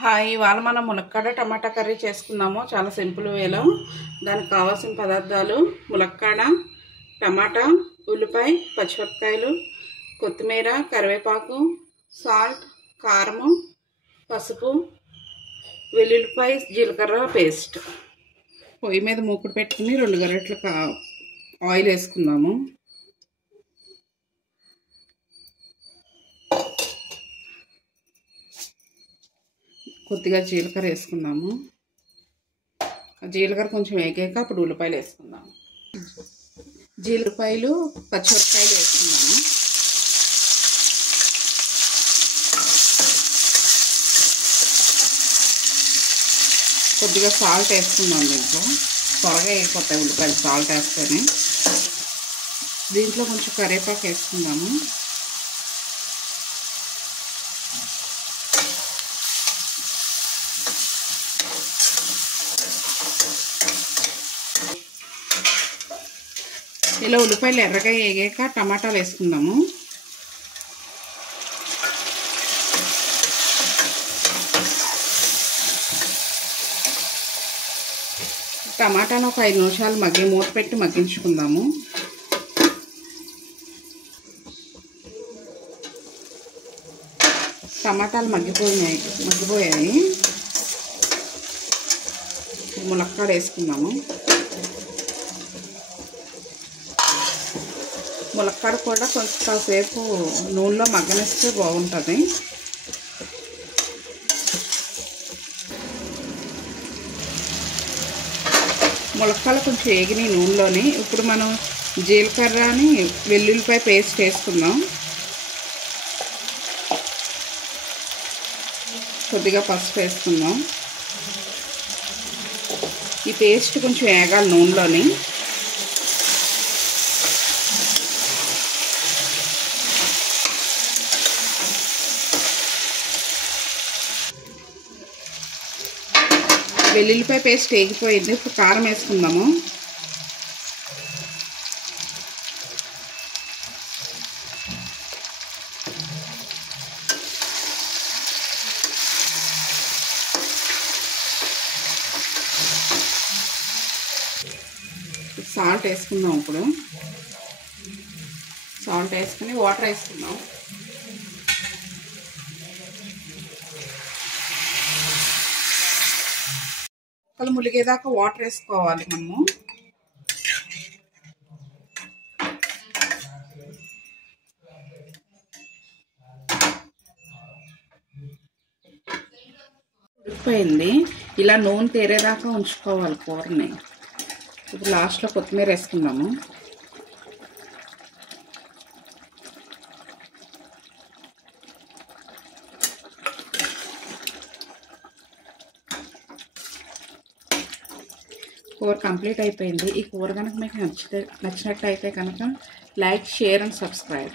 Hi, ఇవాళ మనం ములక్కాడ టమాటా కర్రీ చేసుకుందాము. చాలా సింపుల్ వేలో. దానికి కావాల్సిన పదార్థాలు: ములక్కాడ, టమాటా, ఉల్లిపాయ, పచ్చిమిరపకాయలు, కొత్తిమీర, కరివేపాకు, సాల్ట్, కారము, పసుపు, వెల్లుల్లిపాయ, జీలకర్ర పేస్ట్. పొయ్యి మీద మూకుడు పెట్టుకుని 2 గరిటెలు ఆయిల్ వేసుకుందాము. కొద్దిగా జీలకర్ర వేసుకుందాము. జీలకర్ర కొంచెం వేగాక అప్పుడు ఉల్లిపాయలు వేసుకుందాము. జీలపాయలు, పచ్చిమిరపకాయలు వేసుకుందాము. కొద్దిగా సాల్ట్ వేసుకుందాం. దీంట్లో త్వరగా వేగిపోతాయి ఉల్లిపాయలు సాల్ట్ వేస్తేనే. దీంట్లో కొంచెం కరివేపాకు వేసుకుందాము. ఇలా ఉల్లిపాయలు ఎర్రగా వేగాక టమాటాలు వేసుకుందాము. టమాటాలు ఒక 5 నిమిషాలు మూత పెట్టి మగ్గించుకుందాము. టమాటాలు మగ్గిపోయాయి. ములక్కాడ వేసుకుందాము. ములక్కాడ కూడా కొంచెంసేపు నూనెలో మగ్గనిస్తే బాగుంటుంది. ములక్కాడ కొంచెం వేగిన నూనెలోని ఇప్పుడు మనం జీలకర్రని వెల్లుల్లిపాయ పేస్ట్ వేసుకుందాం. కొద్దిగా పసుపు వేసుకుందాం. ఈ పేస్ట్ కొంచెం వేగాలి నూనెలోని. వెల్లుల్లిపాయ పేస్ట్ వేగిపోయింది. ఇప్పుడు కారం వేసుకుందాము. సాల్ట్ వేసుకుందాం. ఇప్పుడు సాల్ట్ వేసుకుని వాటర్ వేసుకుందాం. ముక్కలు ములిగేదాకా వాటర్ వేసుకోవాలి మనము. ఉడికిపోయింది. ఇలా నూనె తేరేదాకా ఉంచుకోవాలి కూరని. ఇప్పుడు లాస్ట్లో కొత్తిమీర వేసుకుందాము. కూర కంప్లీట్ అయిపోయింది. ఈ కూర కనుక మీకు నచ్చినట్టయితే కనుక లైక్, షేర్ అండ్ సబ్స్క్రైబ్.